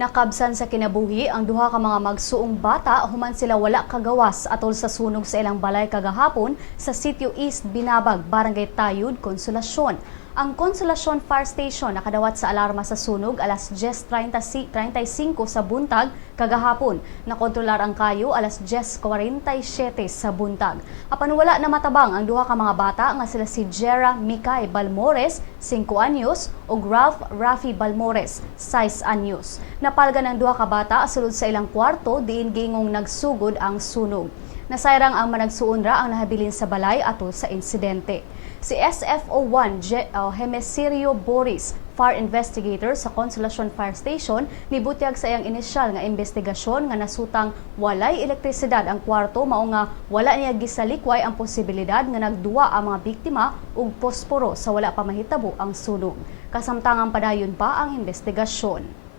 Nakabsan sa kinabuhi ang duha ka mga magsuong bata human sila wala kagawas atol sa sunog sa ilang balay kagahapon sa Sitio East Binabag, Barangay Tayud, Konsolasyon. Ang Konsolasyon Fire Station nakadawat sa alarma sa sunog alas 10:35 sa buntag kagahapon. Nakontrolar ang kayo alas 10:47 sa buntag. Apan wala na matabang ang duha ka mga bata nga sila si Jera Mikay Balmores, 5 anyos, ug Ralph Rafi Balmores, 6 anyos. Napalgan ang duha ka bata sulod sa ilang kwarto diin gingong nagsugod ang sunog. Nasayrang ang managsuon ra ang nahabilin sa balay atol sa insidente. Si SFO1 Hemesirio Boris, fire investigator sa Konsolasyon Fire Station, nibutyag sa iyang inisyal nga investigasyon nga nasutang walay elektrisidad ang kwarto mao nga wala niya gisalikway ang posibilidad nga nagduwa ang mga biktima ug posporo sa wala pa mahitabo ang sunog. Kasamtangang padayon pa ang investigasyon.